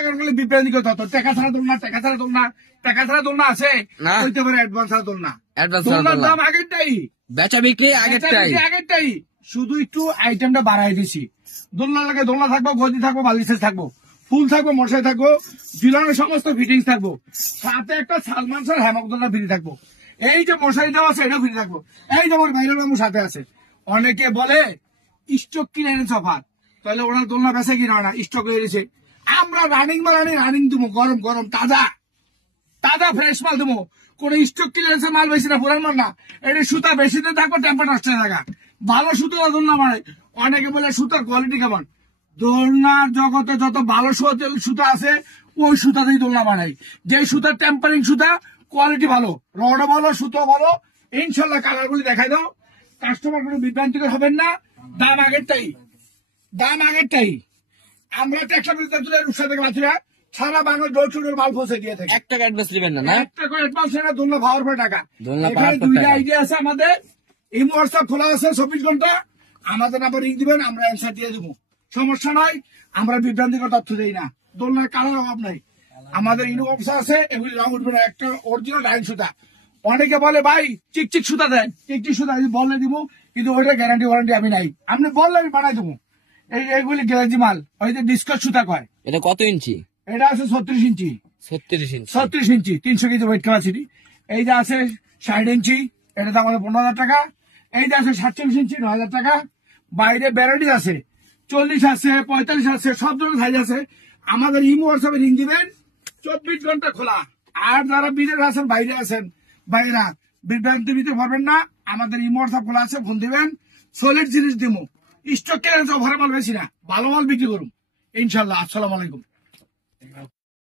টাকার বলে বিভ্রান্তি করতে হতো। টাকা ছাড়া দোলনা, টাকা ছাড়া দোলনা, টাকা ছাড়া দোলনা আছে হইতে পারে, অ্যাডভান্স ছাড়া দোলনা। দোলনার দাম আগেরটাই, বেচা বিক্রি আগেরটাই, শুধু একটু আইটেমটা বাড়াই দিছি। দোলনা লাগে দোলনা থাকবো, গদি থাকবো, বালিশের থাকবো, ফুল থাকবো, মশাই থাকবো, ঝুলানোর সমস্ত ফিটিংস থাকবো, সাথে একটা সালমান শাহ হ্যামক দোলনা ফ্রি থাকবো। এই যে মশারি দেওয়া আছে এটাও ফ্রি থাকবো। এই যে আমার বাইরের মামু সাথে আছে। অনেকে বলে স্টক কিনে এনেছে অফার, তাহলে ওনার দোলনা বেচে কিনা না, স্টক হয়ে গেছে। আমরা রানিং রানিং দেবো, গরম গরম তাজা তাজা ফ্রেশ মাল দেবো। কোন স্টক কিনে এনেছে মাল বেশি না, পুরান মাল না। এটা সুতা বেশি দিন থাকবো, টেম্পারেচার থাকা ভালো সুতো দোলনা মানে। অনেকে বলে সুতার কোয়ালিটি কেমন, দোলনার জগতে যত ভালো সুতা আছে ওই সুতাতেই দোলনা বানাই। যে সুতার টেম্পারিং সুতা, কোয়ালিটি ভালো, রড ভালো, সুতো ভালো, ইনশাল্লাহ কালার গুলি দেখাই দাও। কাস্টমার কোনো বিভ্রান্তিকর হবেন না। দাম আগেরটাই, দাম আগেরটাই। আমরা তো একটা রূপসা থেকে বাঁচিরা সারা বাংলা জোর মাল পৌঁছে দিয়ে থাকি। 1 টাকা অ্যাডভান্স দিবেন না? 1 টাকা অ্যাডভান্স না, দোলনা ভাওয়ার পর টাকা। এখানে 2টা আইডিয়া আছে আমাদের। এই হোয়াটসঅ্যাপ খোলা আছে 24 ঘন্টা। আমাদের নাম্বার রিং দিবেন, আমরা অ্যান্সার দিয়ে দেবো, সমস্যা নাই। আমরা বিভ্রান্তিকর তথ্য দেই না। দোলনার কালার অভাব নাই, আমাদের ইনোভা আছে, এগুলি রং উঠবে না। একটা অরিজিনাল লাইন সুতা। অনেকে বলে ভাই চিকচিক সুতা দেন, চিকচিক সুতা বললে দিব, কিন্তু ওইটা গ্যারান্টি ওয়ারেন্টি আমি নাই। আপনি বললে আমি বানাই দেবো। এইগুলি গ্যারান্টি মাল। ওই যে ডিসকাস সুতা কয়। এটা কত ইঞ্চি? এটা আছে 36 ইঞ্চি। 36 ইঞ্চি 300 কেজি ওয়েট ক্যাপাসিটি। এই যে আছে 60 ইঞ্চি, এটা দাম আমাদের 15,000 টাকা। এই যে আছে 47 ইঞ্চি 9,000 টাকা। বাইরে ভ্যারাইটিস আছে, 40 আছে, 45 আছে, সব ধরনের সাইজ আছে। আমাদের ইমো হোয়াটসঅ্যাপে রিং দিবেন, 24 ঘন্টা খোলা। আর যারা বিদেশে আছেন, বাইরে আছেন, বাইরা বিভ্রান্তি দিতে পারবেন না। আমাদের ইমো হোয়াটসঅ্যাপ খোলা আছে, ফোন দিবেন, সলিড জিনিস দিবো। স্টক কেন অফার মাল বেশি না, ভালো মাল বিক্রি করুন ইনশাল্লাহ। আসসালামু আলাইকুম।